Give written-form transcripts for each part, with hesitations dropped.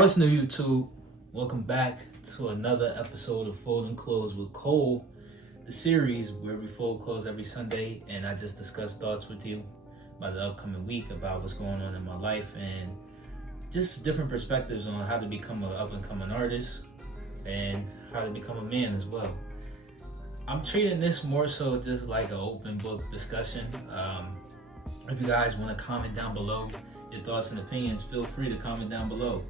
What's new, YouTube? Welcome back to another episode of Folding Clothes with Cole, the series where we fold clothes every Sunday and I just discuss thoughts with you about the upcoming week, about what's going on in my life, and just different perspectives on how to become an up-and-coming artist and how to become a man as well. I'm treating this more so just like an open book discussion. If you guys want to comment down below your thoughts and opinions, feel free to comment down below.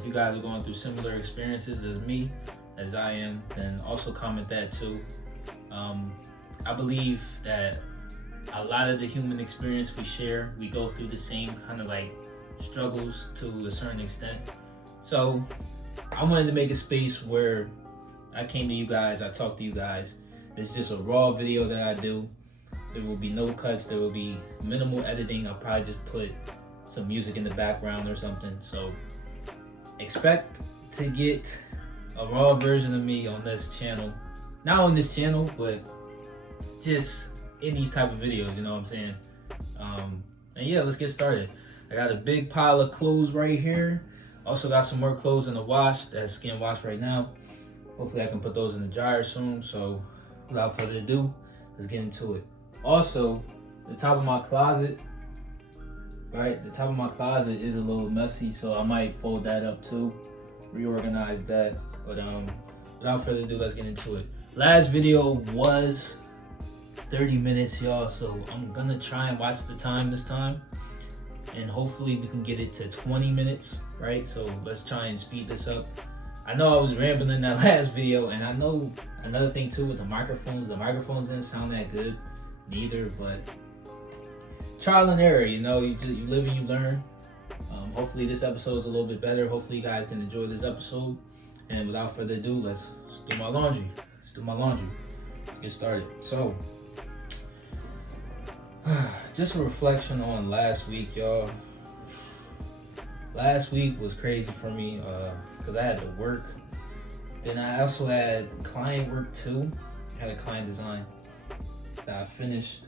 If you guys are going through similar experiences as me, as I am, then also comment that too. I believe that a lot of the human experience we share, we go through the same kind of like struggles to a certain extent. So I wanted to make a space where I came to you guys, I talked to you guys. It's just a raw video that I do. There will be no cuts, there will be minimal editing. I'll probably just put some music in the background or something. So expect to get a raw version of me on this channel. Not on this channel, but just in these type of videos, you know what I'm saying? And yeah, let's get started. I got a big pile of clothes right here. Also got some more clothes in the wash that's getting washed right now. Hopefully I can put those in the dryer soon. So without further ado, let's get into it. Also, the top of my closet, right? The top of my closet is a little messy, so I might fold that up too, reorganize that. But without further ado, let's get into it. Last video was 30 minutes, y'all, so I'm gonna try and watch the time this time, and hopefully we can get it to 20 minutes, right? So let's try and speed this up. I know I was rambling in that last video, and I know another thing too with the microphones didn't sound that good neither, but trial and error, you know, you live and you learn. Hopefully this episode is a little bit better. Hopefully you guys can enjoy this episode. And without further ado, let's do my laundry. Let's get started. So, just a reflection on last week, y'all. Last week was crazy for me because I had to work. Then I also had client work too. I had a client design that I finished.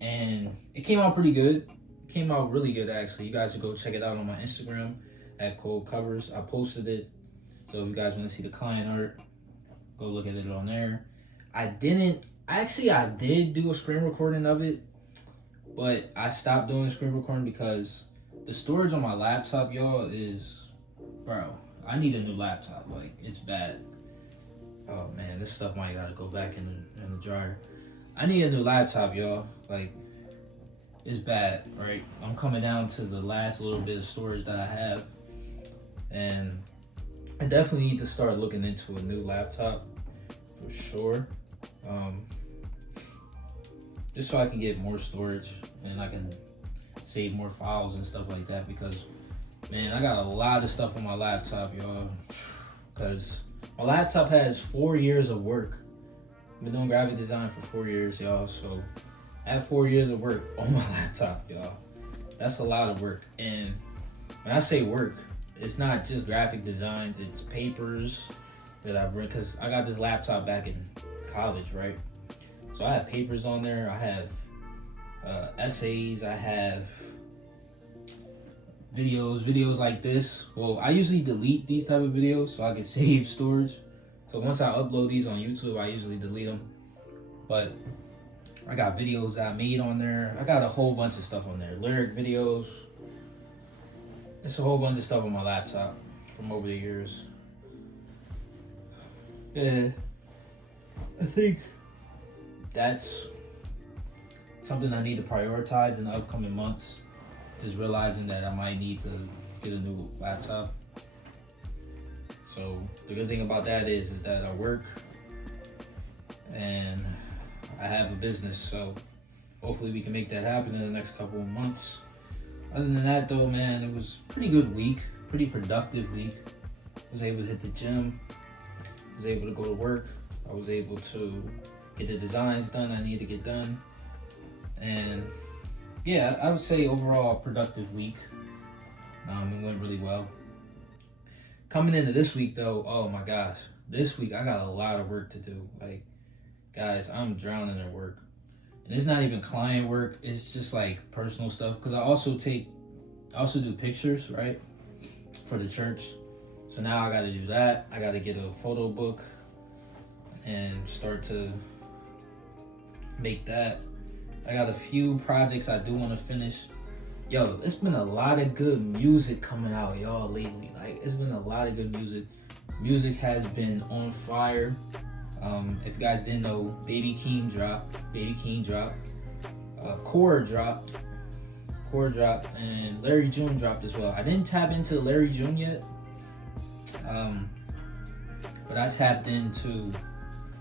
And it came out pretty good. It came out really good, actually. You guys should go check it out on my Instagram at Cole Covers. I posted it. So if you guys want to see the client art, go look at it on there. I did do a screen recording of it, but I stopped doing the screen recording because the storage on my laptop, y'all, is, bro, I need a new laptop. Like, it's bad. Oh man, this stuff might gotta go back in the dryer. I need a new laptop, y'all. Like, it's bad, right? I'm coming down to the last little bit of storage that I have, and I definitely need to start looking into a new laptop for sure. Just so I can get more storage and I can save more files and stuff like that, because man, I got a lot of stuff on my laptop, y'all, because my laptop has 4 years of work. I've been doing graphic design for 4 years, y'all, so I have 4 years of work on my laptop, y'all. That's a lot of work. And when I say work, it's not just graphic designs, it's papers that I bring, because I got this laptop back in college, right? So I have papers on there, I have essays, I have videos like this. Well, I usually delete these type of videos so I can save storage. So once I upload these on YouTube, I usually delete them. But I got videos that I made on there. I got a whole bunch of stuff on there. Lyric videos. It's a whole bunch of stuff on my laptop from over the years. Yeah, I think that's something I need to prioritize in the upcoming months. Just realizing that I might need to get a new laptop. So the good thing about that is that I work and I have a business. So hopefully we can make that happen in the next couple of months. Other than that though, man, it was a pretty good week, pretty productive week. I was able to hit the gym, I was able to go to work, I was able to get the designs done I need to get done. And yeah, I would say overall a productive week. It went really well. Coming into this week though, oh my gosh, this week I got a lot of work to do. Like, guys, I'm drowning in work. And it's not even client work, it's just like personal stuff. Cause I also do pictures, right? for the church. So now I got to do that. I got to get a photo book and start to make that. I got a few projects I do want to finish. Yo, it's been a lot of good music coming out, y'all, lately. Like, it's been a lot of good music. Music has been on fire. If you guys didn't know, Baby Keem dropped. Core dropped, and Larry June dropped as well. I didn't tap into Larry June yet, but I tapped into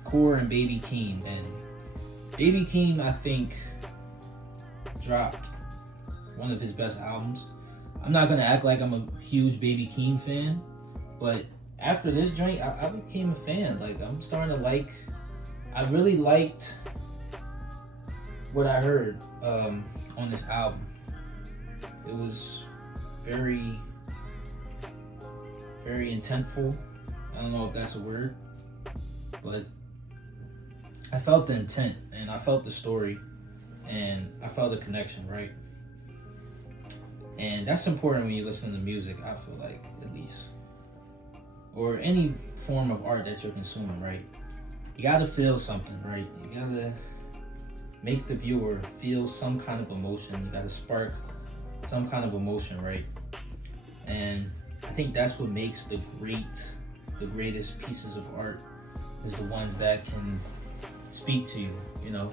Core and Baby Keem. And Baby Keem, I think, dropped one of his best albums. I'm not gonna act like I'm a huge Baby Keem fan, but after this joint, I became a fan. Like, I'm starting to like. I really liked what I heard on this album. It was very, very intentful. I don't know if that's a word, but I felt the intent, and I felt the story, and I felt the connection, right? And that's important when you listen to music, I feel like, at least. Or any form of art that you're consuming, right? You gotta feel something, right? You gotta make the viewer feel some kind of emotion. You gotta spark some kind of emotion, right? And I think that's what makes the greatest pieces of art, is the ones that can speak to you, you know,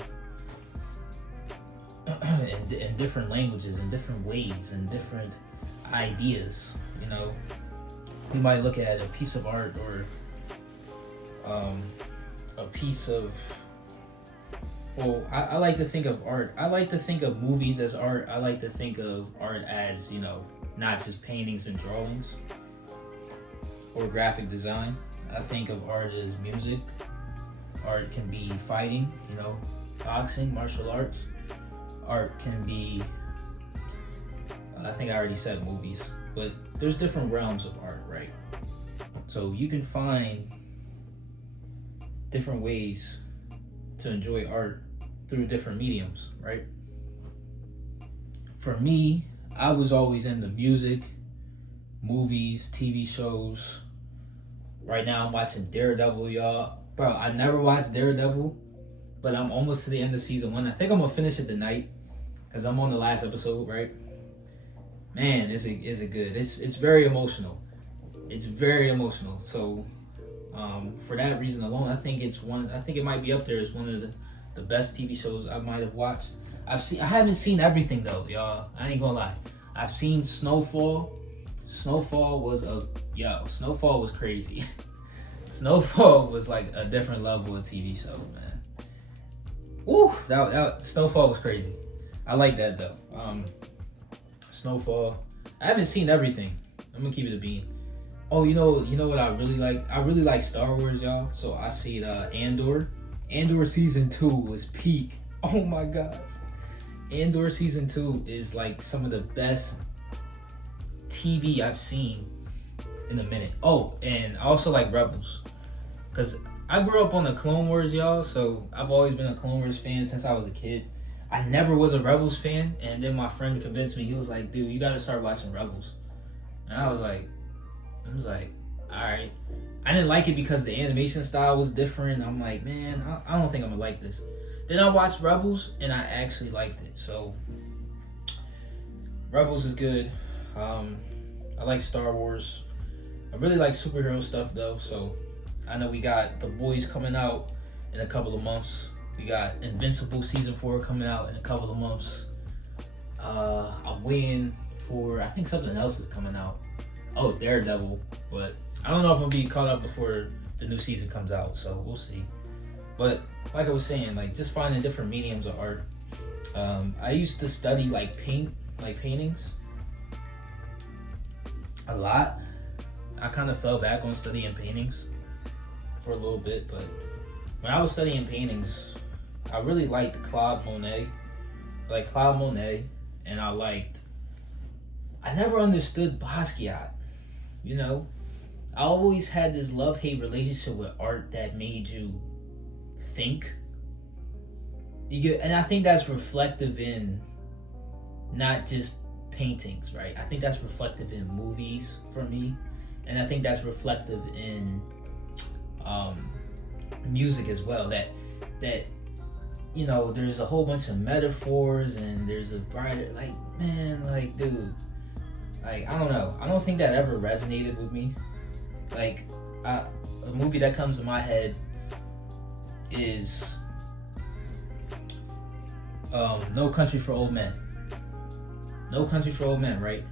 in different languages, in different ways, in different ideas, you know. You might look at a piece of art or a piece of, well, I like to think of art. I like to think of movies as art. I like to think of art as, you know, not just paintings and drawings or graphic design. I think of art as music. Art can be fighting, you know, boxing, martial arts. Art can be, I think I already said movies, but there's different realms of art, right? So you can find different ways to enjoy art through different mediums, right? For me, I was always into music, movies, TV shows. Right now I'm watching Daredevil, y'all. Bro, I never watched Daredevil, but I'm almost to the end of season 1. I think I'm gonna finish it tonight, because I'm on the last episode, right? Man, is it good? It's very emotional. It's very emotional. So for that reason alone, I think it might be up there as one of the best TV shows I might have watched. I haven't seen everything though, y'all. I ain't gonna lie. I've seen Snowfall. Snowfall was crazy. Snowfall was like a different level of TV show, man. Woo, that Snowfall was crazy. I like that though. Snowfall. I haven't seen everything. I'm gonna keep it a bean. Oh, you know what I really like? I really like Star Wars, y'all. So I see Andor. Andor season 2 was peak. Oh my gosh. Andor season 2 is like some of the best TV I've seen in a minute. Oh, and I also like Rebels, because I grew up on the Clone Wars, y'all. So I've always been a Clone Wars fan since I was a kid. I never was a Rebels fan, and then my friend convinced me. He was like, dude, you gotta start watching Rebels. And I was like, all right. I didn't like it because the animation style was different. I'm like, man, I don't think I'm gonna like this. Then I watched Rebels, and I actually liked it. So Rebels is good. I like Star Wars. I really like superhero stuff though. So I know we got The Boys coming out in a couple of months. We got Invincible season 4 coming out in a couple of months. I'm waiting for, I think something else is coming out. Oh, Daredevil, but I don't know if I'm gonna be caught up before the new season comes out, so we'll see. But like I was saying, like just finding different mediums of art. I used to study like paintings a lot. I kind of fell back on studying paintings for a little bit, but when I was studying paintings, I really liked Claude Monet. And I never understood Basquiat. You know, I always had this love-hate relationship with art that made you think. And I think that's reflective in not just paintings, right? I think that's reflective in movies for me, and I think that's reflective in music as well. That you know, there's a whole bunch of metaphors, and there's a brighter, like, man, like, dude, like, I don't know. I don't think that ever resonated with me. Like, a movie that comes to my head is No Country for Old Men. No Country for Old Men, right?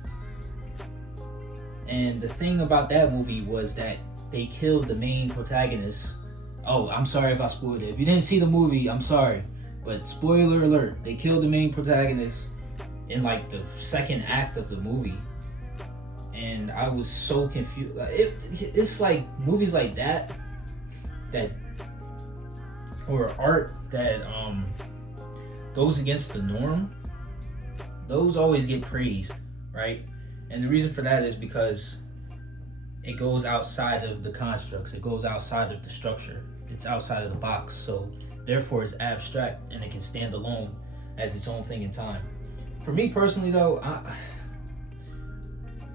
And the thing about that movie was that they killed the main protagonist. Oh, I'm sorry if I spoiled it. If you didn't see the movie, I'm sorry. But spoiler alert, they killed the main protagonist in like the second act of the movie. And I was so confused. It's like movies like that or art that goes against the norm, those always get praised, right? And the reason for that is because it goes outside of the constructs, it goes outside of the structure, it's outside of the box. So therefore it's abstract and it can stand alone as its own thing in time. For me personally though,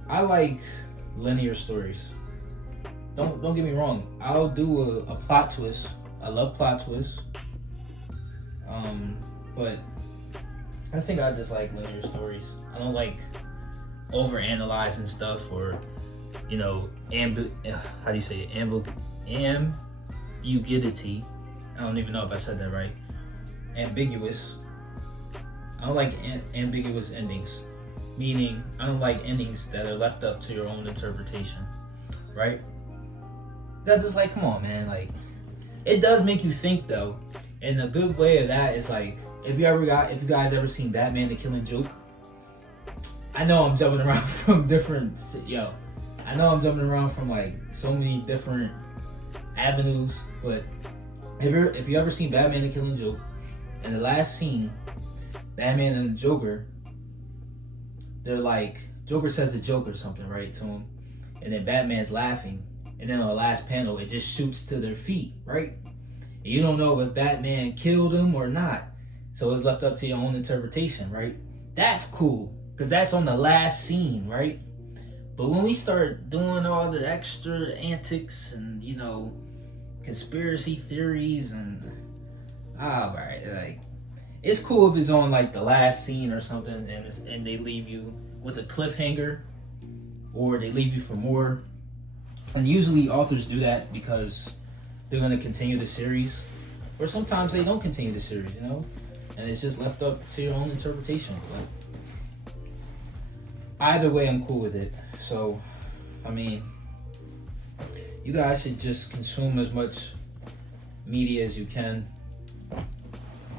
I like linear stories. Don't get me wrong, I'll do a plot twist. I love plot twists. But I think I just like linear stories. I don't like over analyzing stuff, or, you know, how do you say it? Ambiguity. I don't even know if I said that right. Ambiguous. I don't like ambiguous endings. Meaning, I don't like endings that are left up to your own interpretation, right? That's just like, come on, man. Like, it does make you think though, and a good way of that is like, if you guys ever seen Batman: The Killing Joke. I know I'm jumping around from like so many different avenues, but if you ever seen Batman: The Killing Joke, in the last scene, Batman and the Joker, they're like, Joker says a joke or something, right, to him, and then Batman's laughing, and then on the last panel, it just shoots to their feet, right? And you don't know if Batman killed him or not, so it's left up to your own interpretation, right? That's cool, because that's on the last scene, right? But when we start doing all the extra antics and, you know, conspiracy theories and, right, like, it's cool if it's on like the last scene or something, and they leave you with a cliffhanger, or they leave you for more. And usually authors do that because they're going to continue the series, or sometimes they don't continue the series, you know, and it's just left up to your own interpretation. But either way, I'm cool with it. So, I mean, you guys should just consume as much media as you can,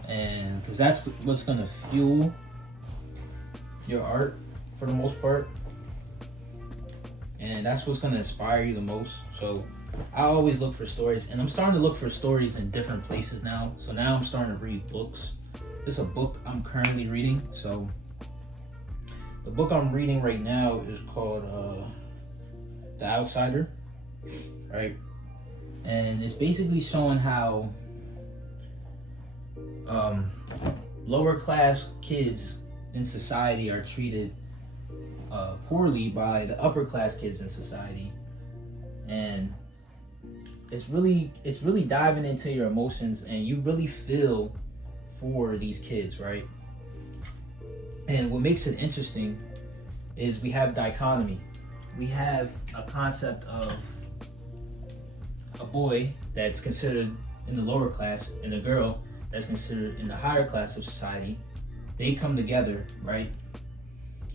and because that's what's going to fuel your art for the most part, and that's what's going to inspire you the most. So I always look for stories, and I'm starting to look for stories in different places now. So now I'm starting to read books. There's a book I'm currently reading. So the book I'm reading right now is called The Outsider, right? And it's basically showing how lower class kids in society are treated poorly by the upper class kids in society. And it's really diving into your emotions, and you really feel for these kids, right? And what makes it interesting is we have dichotomy. We have a concept of a boy that's considered in the lower class and a girl that's considered in the higher class of society. They come together, right?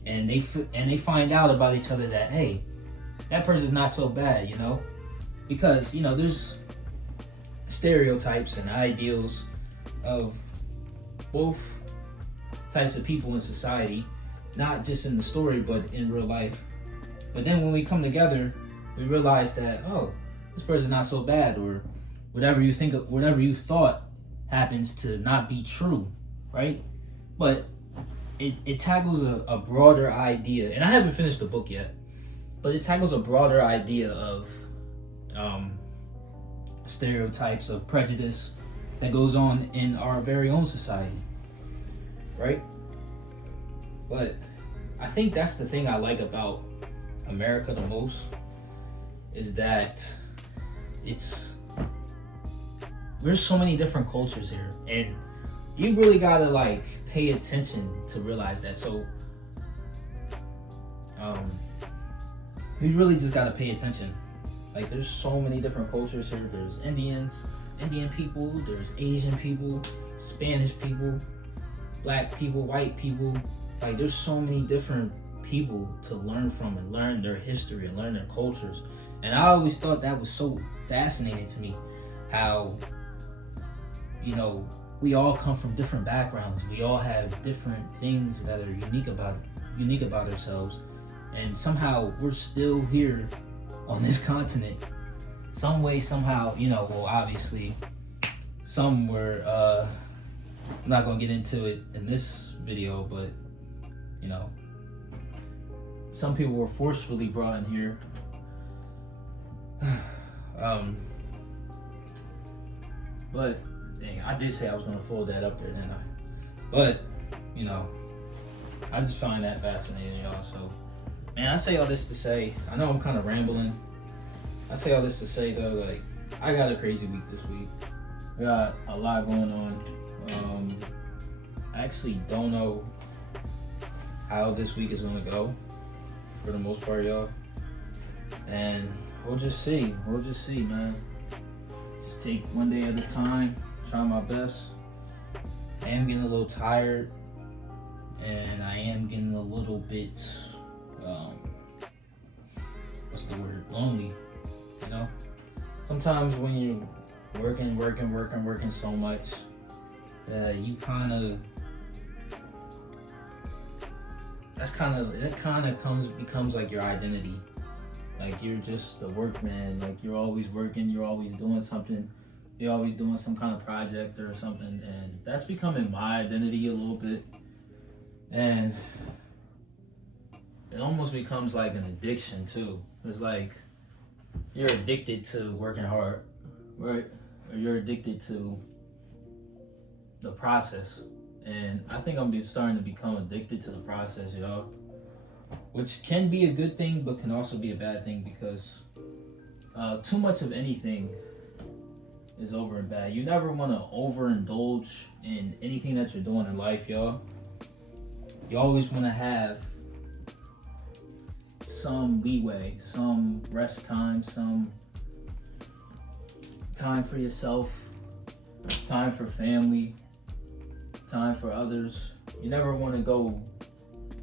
And they find out about each other that, hey, that person's not so bad, you know? Because, you know, there's stereotypes and ideals of both types of people in society, not just in the story, but in real life. But then when we come together, we realize that, oh, this person's not so bad, or whatever you think of, whatever you thought happens to not be true, right? But it tackles a broader idea, and I haven't finished the book yet, but it tackles a broader idea of stereotypes, of prejudice that goes on in our very own society, right? But I think that's the thing I like about America the most, is that there's so many different cultures here, and you really gotta like pay attention to realize that. So you really just gotta pay attention. Like, there's so many different cultures here. There's Indian people, there's Asian people, Spanish people, black people, white people. Like, there's so many different people to learn from and learn their history and learn their cultures. And I always thought that was so fascinating to me, how, you know, we all come from different backgrounds. We all have different things that are unique about ourselves. And somehow we're still here on this continent. Some way, somehow, you know, well, obviously, some were, I'm not gonna get into it in this video, but, you know, some people were forcefully brought in here. But dang, I did say I was gonna fold that up there, didn't I? But, you know, I just find that fascinating, y'all. So, man, I say all this to say, I know I'm kind of rambling. I say all this to say, though, like, I got a crazy week this week. I got a lot going on. I actually don't know how this week is gonna go, for the most part, y'all. And we'll just see, man. Just take one day at a time, try my best. I am getting a little tired, and I am getting a little bit, what's the word? Lonely, you know? Sometimes when you're working so much, you becomes like your identity. Like, you're just the workman. Like, you're always working, you're always doing something, you're always doing some kind of project or something, and that's becoming my identity a little bit. And it almost becomes like an addiction too. It's like you're addicted to working hard, right? Or you're addicted to the process. And I think I'm starting to become addicted to the process, y'all. Which can be a good thing, but can also be a bad thing, because too much of anything is over and bad. You never want to overindulge in anything that you're doing in life, y'all. You always want to have some leeway, some rest time, some time for yourself, time for family, time for others. You never want to go,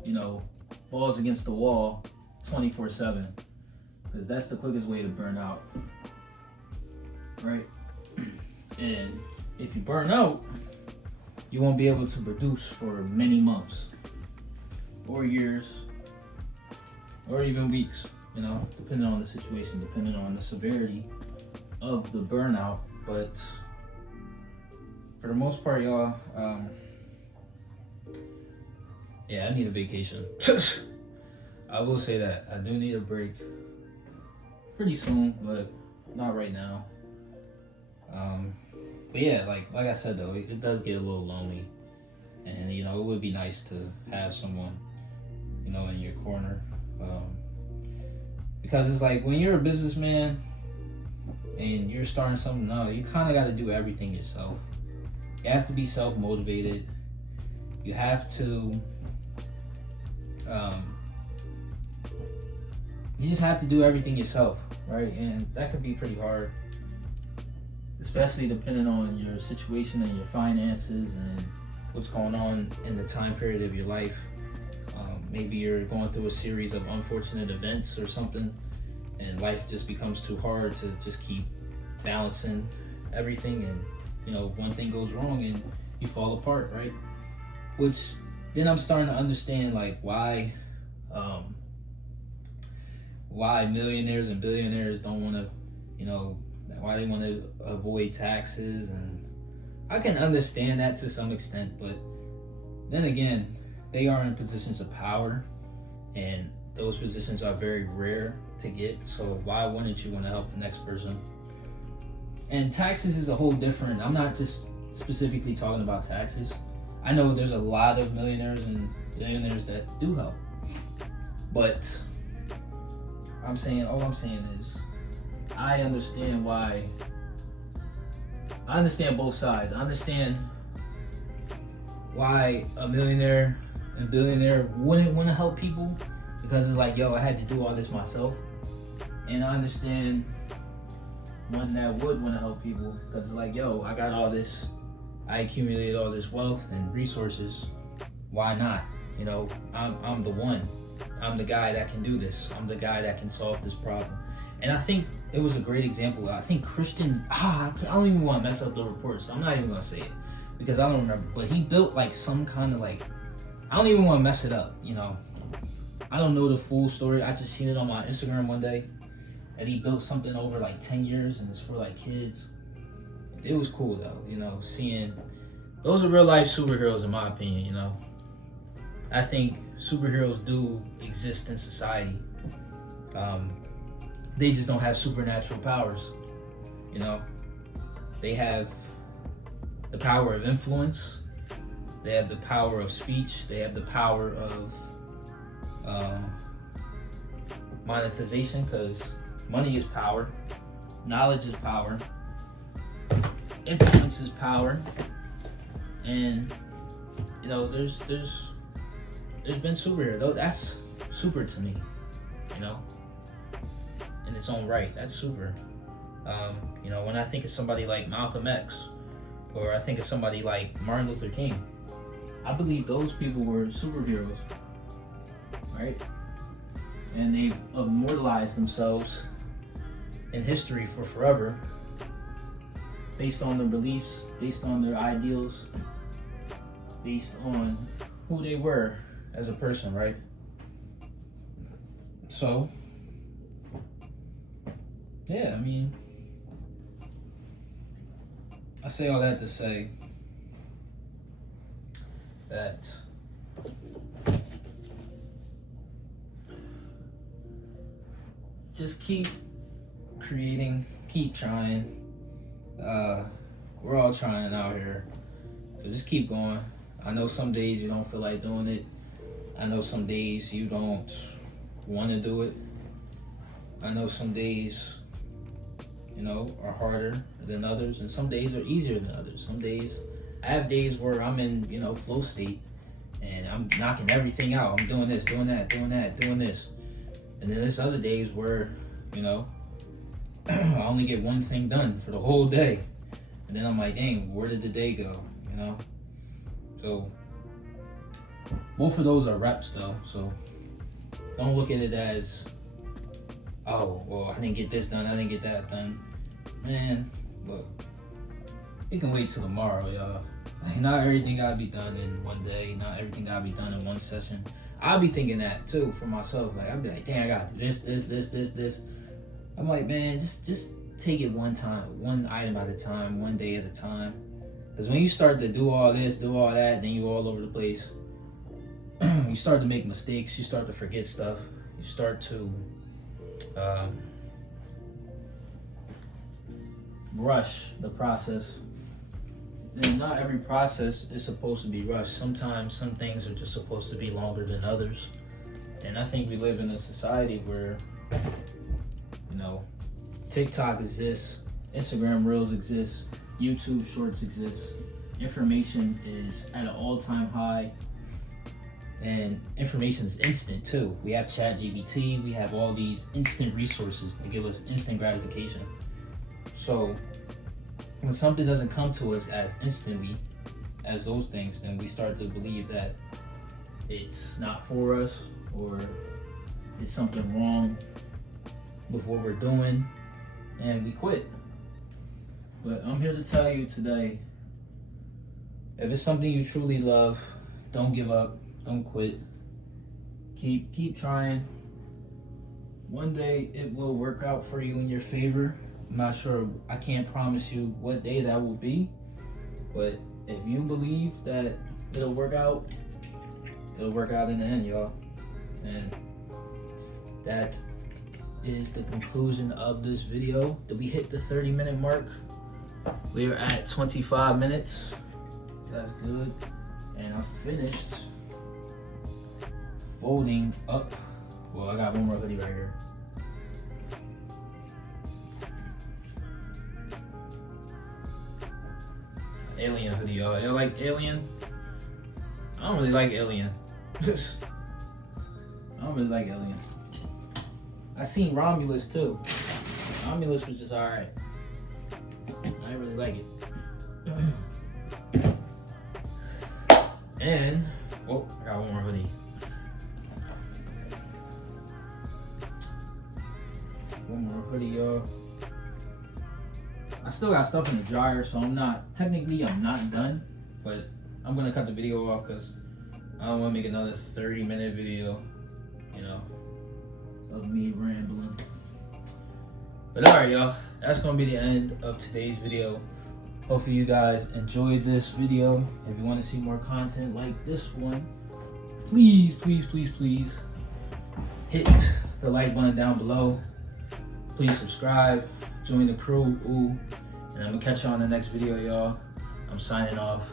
you know, balls against the wall 24/7, because that's the quickest way to burn out, right? And if you burn out, you won't be able to produce for many months or years or even weeks, you know, depending on the situation, depending on the severity of the burnout. But for the most part, y'all, yeah, I need a vacation. I will say that. I do need a break pretty soon, but not right now. But yeah, like I said, though, it does get a little lonely. And, you know, it would be nice to have someone, you know, in your corner. Because it's like, when you're a businessman and you're starting something out, you kind of got to do everything yourself. You have to be self-motivated. You have to, you just have to do everything yourself, right? And that could be pretty hard, especially depending on your situation and your finances and what's going on in the time period of your life. Maybe you're going through a series of unfortunate events or something, and life just becomes too hard to just keep balancing everything, and, you know, one thing goes wrong and you fall apart, right? Which then I'm starting to understand, like, why millionaires and billionaires don't want to, you know, why they want to avoid taxes. And I can understand that to some extent, but then again, they are in positions of power, and those positions are very rare to get. So why wouldn't you want to help the next person? And taxes is a whole different, I'm not just specifically talking about taxes. I know there's a lot of millionaires and billionaires that do help. But all I'm saying is I understand both sides. I understand why a millionaire and billionaire wouldn't want to help people, because it's like, yo, I had to do all this myself. And I understand one that would want to help people, because it's like, yo, I got all this, I accumulated all this wealth and resources. Why not? You know, I'm the one. I'm the guy that can do this. I'm the guy that can solve this problem. And I think it was a great example. I think I don't even want to mess up the report, so I'm not even gonna say it because I don't remember. But he built like some kind of like, I don't even want to mess it up, you know. I don't know the full story. I just seen it on my Instagram one day, and he built something over like 10 years, and it's for like kids. It was cool though, you know, seeing those are real life superheroes in my opinion, you know. I think superheroes do exist in society. They just don't have supernatural powers, you know. They have the power of influence. They have the power of speech. They have the power of monetization, because money is power, knowledge is power, influence is power, and you know, there's been superhero. That's super to me, you know, in its own right. That's super. You know, when I think of somebody like Malcolm X, or I think of somebody like Martin Luther King, I believe those people were superheroes, right? And they've immortalized themselves in history for forever, based on their beliefs, based on their ideals, based on who they were as a person, right? So, yeah, I mean, I say all that to say that just keep creating, keep trying. We're all trying out here, so just keep going. I know some days you don't feel like doing it. I know some days you don't want to do it. I know some days, you know, are harder than others, and some days are easier than others. Some days, I have days where I'm in, you know, flow state, and I'm knocking everything out. I'm doing this, doing that, doing that, doing this. And then there's other days where, you know, I only get one thing done for the whole day. And then I'm like, dang, where did the day go, you know? So, both of those are reps though, so don't look at it as, oh, well, I didn't get this done, I didn't get that done. Man, look, it can wait till tomorrow, y'all. Not everything gotta be done in one day, not everything gotta be done in one session. I'll be thinking that too for myself. Like, I'll be like, dang, I got this. I'm like, man, just take it one time, one item at a time, one day at a time. Because when you start to do all this, do all that, then you all over the place. You start to make mistakes. You start to forget stuff. You start to rush the process. And not every process is supposed to be rushed. Sometimes some things are just supposed to be longer than others. And I think we live in a society where, you know, TikTok exists, Instagram Reels exists, YouTube Shorts exists. Information is at an all-time high, and information is instant too. We have ChatGPT, we have all these instant resources that give us instant gratification. So when something doesn't come to us as instantly as those things, then we start to believe that it's not for us, or it's something wrong with what we're doing, and we quit. But I'm here to tell you today, if it's something you truly love, don't give up, don't quit. Keep trying. One day it will work out for you in your favor. I'm not sure, I can't promise you what day that will be, but if you believe that it'll work out in the end, y'all. And that is the conclusion of this video. Did we hit the 30-minute mark? We are at 25 minutes. That's good. And I finished folding up Well, I got one more hoodie right here. Alien hoodie, y'all. Y'all like Alien? I don't really like Alien. I don't really like Alien. I seen Romulus too. Romulus was just alright. I didn't really like it. And, oh, I got one more hoodie. One more hoodie, y'all. I still got stuff in the dryer, so I'm not done, but I'm gonna cut the video off because I don't want to make another 30-minute video, you know, of me rambling. But alright, y'all, that's gonna be the end of today's video. Hopefully you guys enjoyed this video. If you want to see more content like this one, please hit the like button down below. Please subscribe, join the crew, and I'm gonna catch you on the next video, y'all. I'm signing off.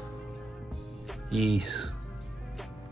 Peace.